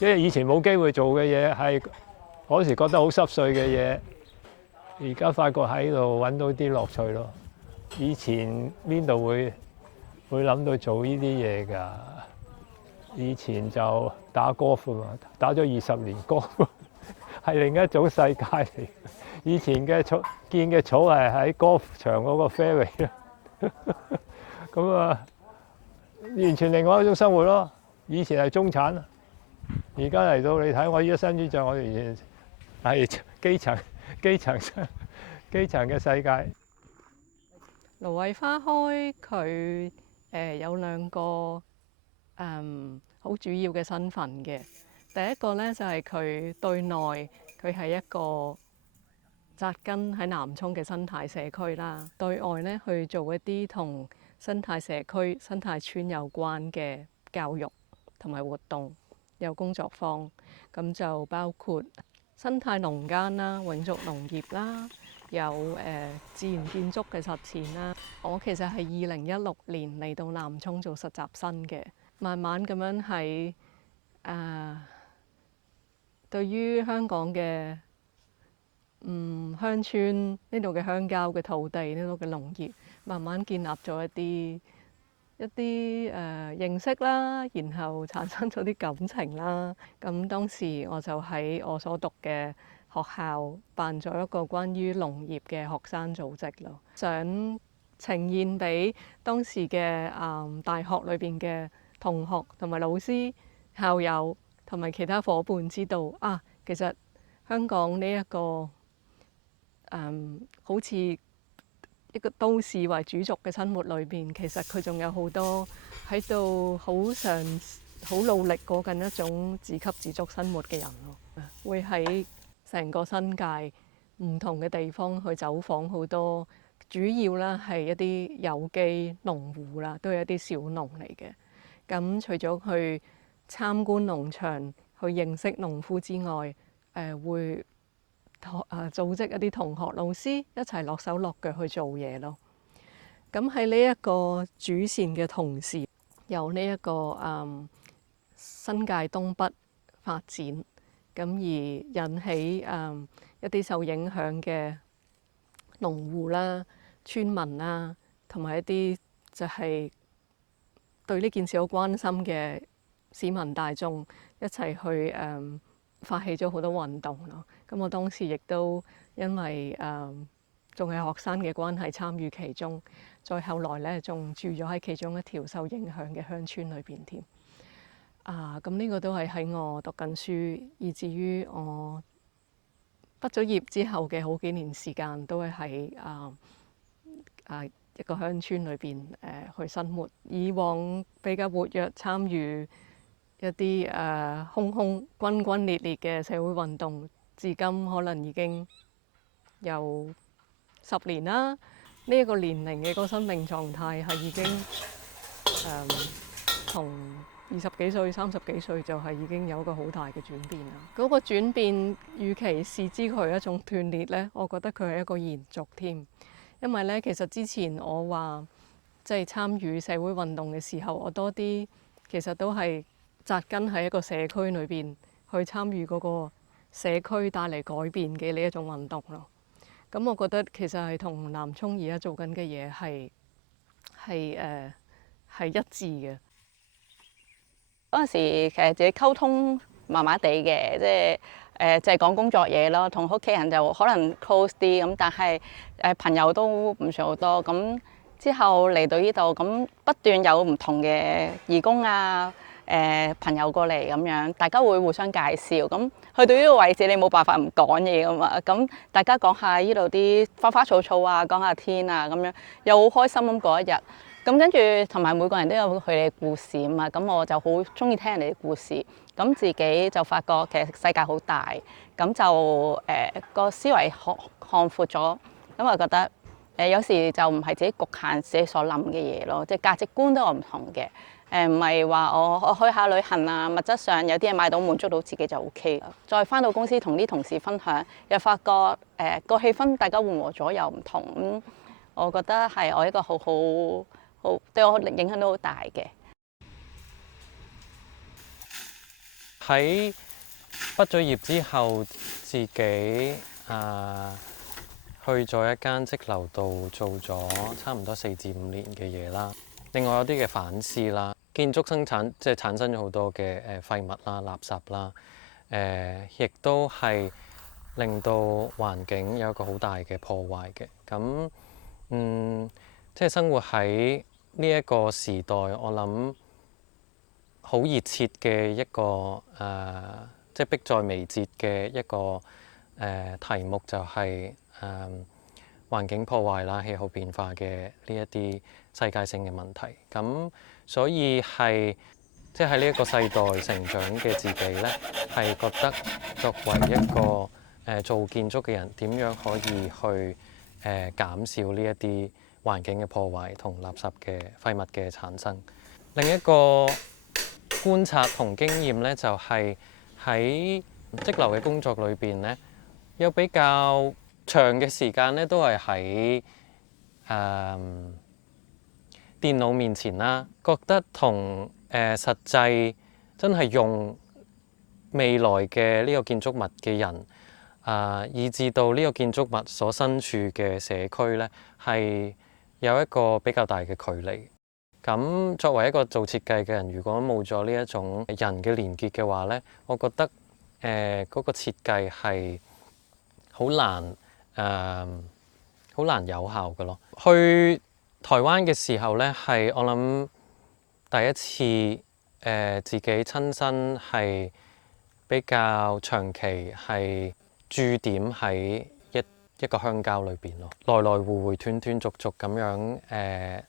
即係以前冇機會做嘅嘢，係嗰時覺得好濕碎嘅嘢，而家發覺喺度揾到啲樂趣咯。以前邊度會諗到做呢啲嘢㗎？以前就打歌夫嘛，打咗20年歌，係另一種世界嚟。以前嘅草見嘅草係喺歌場嗰個 fairway 咯，咁啊完全另外一種生活咯。以前係中產，而家嚟到你睇我依家身處就我完全係基層嘅世界。蘆葦花開佢有兩個好主要嘅身份嘅。第一個咧就係佢對內，佢係一個紮根喺南涌嘅生態社區啦。對外咧去做一啲同生態社區、生態村有關嘅教育同埋活動，有工作坊，咁就包括生態農耕啦、永續農業啦，有自然建築嘅實踐啦。我其實係2016年嚟到南涌做實習生嘅，慢慢咁樣喺對於香港嘅鄉村呢度嘅鄉郊嘅土地，呢度嘅農業，慢慢建立咗一啲認識啦，然後產生咗啲感情啦。咁當時我就喺我所讀嘅學校辦咗一個關於農業嘅學生組織咯，想呈現俾當時嘅大學裏邊嘅同學同埋老師、校友同埋其他伙伴知道啊，其實香港呢一個好似一個都市為主軸嘅生活裏邊，其實佢仲有好多喺度好努力過緊一種自給自足生活嘅人咯。會喺成個新界唔同嘅地方去走訪好多，主要啦係一啲有機農戶啦，都係一啲小農嚟嘅。咁除咗去參觀農場、去認識農夫之外，會組織一啲同學老師一齊落手落腳去做嘢咯。咁喺呢一個主線嘅同時，由呢一個新界東北發展，咁而引起一啲受影響嘅農戶啦、村民啦，同埋一啲就係對呢件事好關心嘅市民大眾一齊去發起咗好多運動咯。咁我當時亦都因為仲係學生嘅關係參與其中，再後來咧仲住咗喺其中一條受影響嘅鄉村裏邊添。咁呢個都係喺我讀緊書，以至於我畢咗業之後嘅好幾年時間，都係喺一個鄉村裏邊去生活。以往比較活躍參與一啲轟轟烈烈嘅社會運動，至今可能已經有10年啦。呢一個年齡嘅個生命狀態係已經從20幾歲、30幾歲就係已經有一個好大嘅轉變啦。嗰個轉變，與其視之佢係一種斷裂咧，我覺得佢係一個延續添。因為咧，其實之前我話即係參與社會運動嘅時候，我多啲其實都係紮根喺一個社區裏邊去參與嗰個社區帶嚟改變嘅呢一種運動咯。咁我覺得其實係同南涌而家做緊嘅嘢係一致嘅。嗰陣時其實自己溝通麻麻地嘅，即係就係講工作嘢咯。同屋企人就可能 close 啲咁，但係朋友都唔算好多。咁之後嚟到呢度，咁不斷有唔同嘅義工啊、朋友過嚟咁樣，大家會互相介紹。咁去到呢個位置，你冇辦法唔講嘢噶嘛。咁大家講下呢度啲花花草草啊，講下天啊，咁樣又好開心咁過一日。咁跟住同埋每個人都有佢哋嘅故事啊嘛，咁我就好中意聽人哋嘅故事，咁自己就發覺其實世界好大，咁就個思維擴闊咗，咁我覺得有時就唔係自己局限自己所諗嘅嘢咯，即係價值觀都有唔同嘅，唔係話我去下旅行啊，物質上有啲嘢買到滿足到自己就 OK 啦。再返到公司同啲同事分享，又發覺個氣氛大家緩和咗又唔同，咁我覺得係我一個好對我影響都好大嘅。喺畢咗業之後，自己去咗一間則樓度做咗差唔多4至5年嘅嘢啦。另外有啲嘅反思啦，建築生產即係產生咗好多嘅廢物啦、垃圾啦，亦都係令到環境有一個好大嘅破壞嘅。咁即係生活喺呢一個時代，我諗好熱切嘅一個即係迫在眉睫嘅一個題目就係環境破壞啦、氣候變化嘅呢一啲世界性嘅問題。咁所以係即係喺呢一個世代成長嘅自己咧，係覺得作為一個做建築嘅人，點樣可以去減少呢一啲環境嘅破壞同垃圾嘅廢物嘅產生。另一個觀察同經驗咧，就係喺則樓嘅工作裏邊咧，有比較長嘅時間咧，都係喺電腦面前啦，覺得同實際真係用未來嘅呢個建築物嘅人以至到呢個建築物所身處嘅社區咧，係有一個比較大嘅距離。咁作為一個做設計嘅人，如果冇咗呢一種人嘅連結嘅話咧，我覺得嗰個設計係好難好難有效嘅咯。去台灣嘅時候咧，係我諗第一次自己親身係比較長期係駐點喺一個鄉郊裏邊咯，來來回回斷斷續續咁樣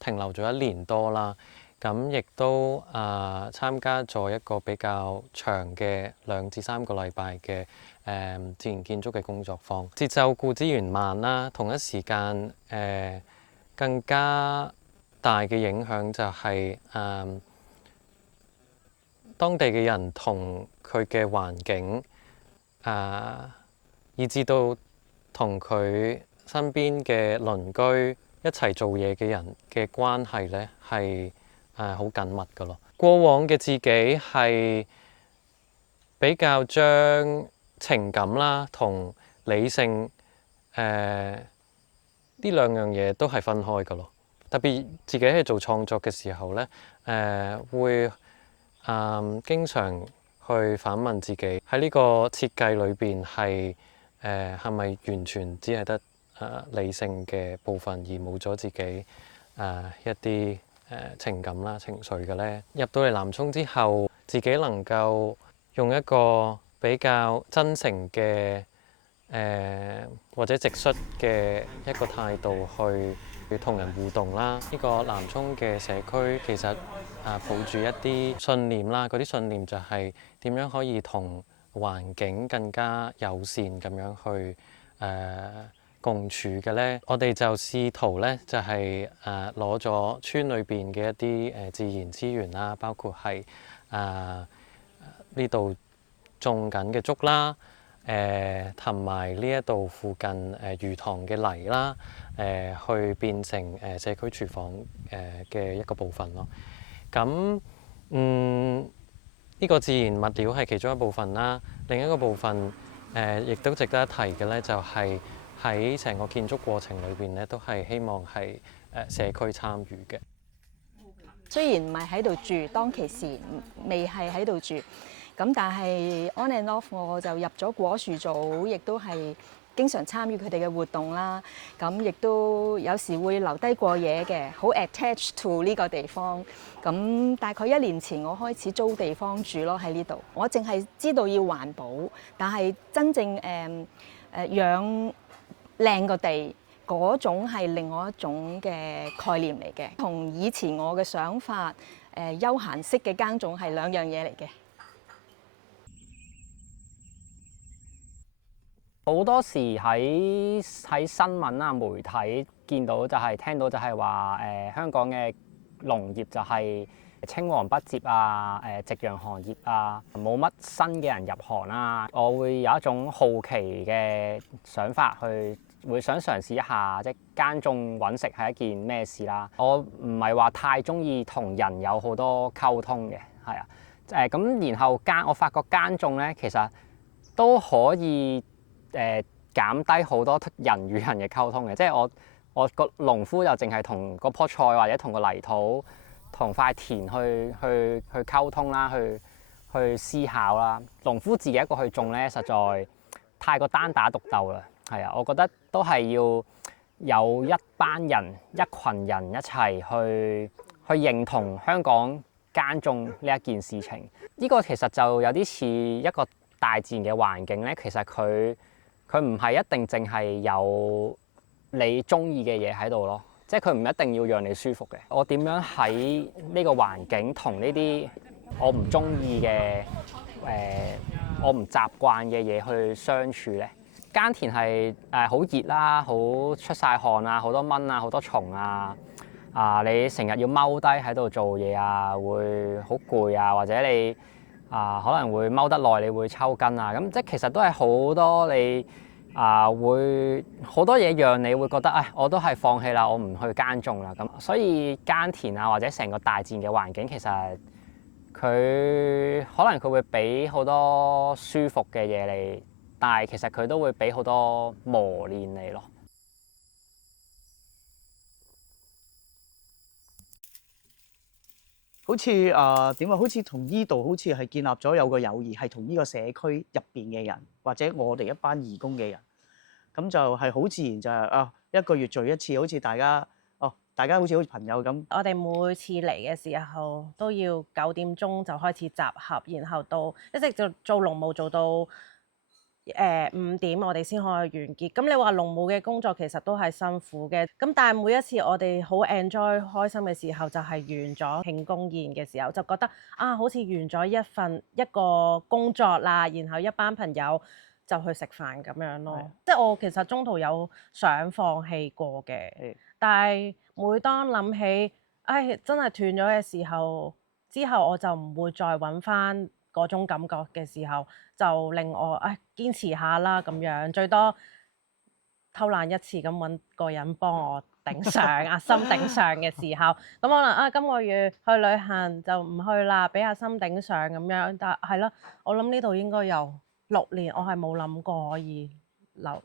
停留咗1年多啦。咁亦都參加咗一個比較長嘅2至3個禮拜嘅自然建築嘅工作坊。節奏固然慢啦，同一時間更加大嘅影響就係當地嘅人同佢嘅環境以至到同佢身邊嘅鄰居一齊做嘢嘅人嘅關係咧，係好緊密㗎咯。過往嘅自己係比較將情感啦同理性呢2樣嘢都係分開㗎咯。特別自己喺做創作嘅時候咧，會經常去反問自己喺呢個設計裏邊係咪完全只係得理性嘅部分，而冇咗自己一啲情感啦、情緒嘅咧。入到嚟南涌之後，自己能夠用一個比較真誠嘅或者直率嘅一個態度去同人互動啦。呢個南涌嘅社區其實抱住一啲信念啦，嗰啲信念就係點樣可以同環境更加友善咁樣去共處嘅咧。我哋就試圖咧就係攞咗村裏邊嘅一啲自然資源啦，包括係呢度種緊嘅竹啦，同埋呢一度附近魚塘嘅泥啦，去變成社區廚房嘅一個部分咯。咁呢個自然物料係其中一部分啦。另一個部分亦都值得一提嘅咧，就係喺成個建築過程裏邊咧，都係希望係社區參與嘅。雖然唔係喺度住，當其時未係喺度住，咁但係 on and off 我就入咗果樹組，亦都係經常參與佢哋嘅活動啦。咁亦都有時會留低過夜嘅，好 attached to 呢個地方。咁大概1年前我開始租地方住咯，喺呢度。我淨係知道要環保，但係真正養靚個地嗰種係另外一種嘅概念嚟嘅，同以前我嘅想法休閒式嘅耕種係2樣嘢嚟嘅。好多時喺新聞啊媒體見到就係聽到就係話香港嘅農業就係青黃不接啊，夕陽行業啊，冇乜新嘅人入行啦。我會有一種好奇嘅想法會想嘗試一下，即係耕種揾食係一件咩事啦。我唔係話太中意同人有好多溝通嘅，係啊，咁然後我發覺耕種咧，其實都可以減低好多人與人嘅溝通嘅，即係我個農夫就淨係同嗰棵菜或者同個泥土、同塊田去溝通啦，去思考啦。農夫自己一個去種咧，實在太過單打獨鬥啦。係啊，我覺得都係要有一班人、一群人一齊去認同香港耕種呢一件事情。呢個其實就有啲似一個大自然嘅環境咧，其實佢唔係一定淨係有你中意嘅嘢喺度咯，即係佢唔一定要讓你舒服嘅。我點樣喺呢個環境同呢啲我唔中意嘅我唔習慣嘅嘢去相處咧？耕田係好熱啦，好出晒汗啊，好多蚊啊，好多蟲啊。你成日要踎低喺度做嘢啊，會好攰啊，或者你可能會踎得耐，你會抽筋啊。咁即係其實都係好多你會好多嘢讓你會覺得我都係放棄啦，我唔去耕種啦。咁所以耕田啊，或者成個大自然嘅環境，其實佢可能佢會俾好多舒服嘅嘢你，但係其實佢都會俾好多磨練你咯。好似點啊？好似同依度好似係建立咗有個友誼，係同呢個社區入邊嘅人，或者我哋一班義工嘅人，咁就係好自然就係一個月聚一次，好似大家大家好似朋友咁。我哋每次嚟嘅時候都要9點鐘就開始集合，然後到一直做農務做到5點，我哋先可以完結。咁你話農務嘅工作其實都係辛苦嘅，咁但係每一次我哋好 enjoy 開心嘅時候，就係完咗慶功宴嘅時候，就覺得好似完咗一個工作啦，然後一班朋友就去食飯咁樣咯。即係我其實中途有想放棄過嘅，但係每當諗起真係斷咗嘅時候，之後我就唔會再揾翻嗰種感覺嘅時候，就令我堅持下啦咁樣，最多偷懶一次咁揾個人幫我頂上阿心頂上嘅時候，咁可能今個月去旅行就唔去啦，俾阿心頂上咁樣。但係咯，我諗呢度應該有6年，我係冇諗過可以留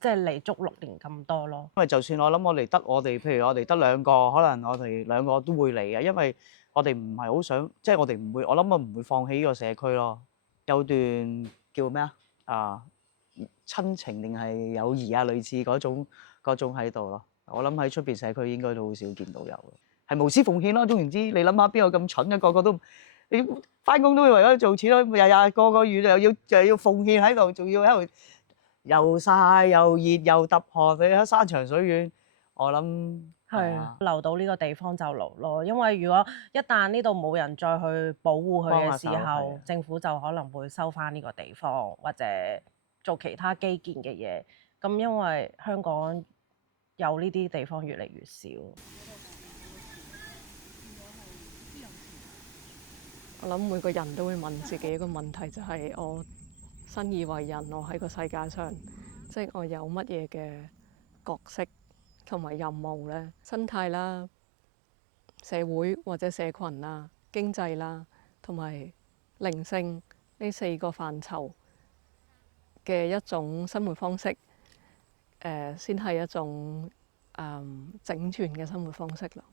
即係嚟足6年咁多咯。因為就算我諗譬如我哋得2個，可能我哋2個都會嚟嘅，因為我哋唔係好想，即係我哋唔會，我諗我唔會放棄呢個社區咯。有段叫咩親情定係友誼類似嗰種喺度咯。我諗喺出邊社區應該都好少見到有嘅，係無私奉獻咯。總言之，你諗下邊個咁蠢嘅，個個都你翻工都會為咗做錢咯，日個月又要奉獻喺度，仲要喺度又曬又熱又揼汗，你喺山長水遠，我諗係留到呢個地方就留咯，因為如果一旦呢度冇人再去保護佢嘅時候，政府就可能會收翻呢個地方或者做其他基建嘅嘢。咁因為香港有呢啲地方越嚟越少。我諗每個人都會問自己一個問題，就係我生而為人，我喺個世界上，即係我有乜嘢嘅角色同埋任務呢？生態啦、社會或者社群啦、經濟啦，同埋靈性呢4個範疇嘅一種生活方式，先係一種整全嘅生活方式咯。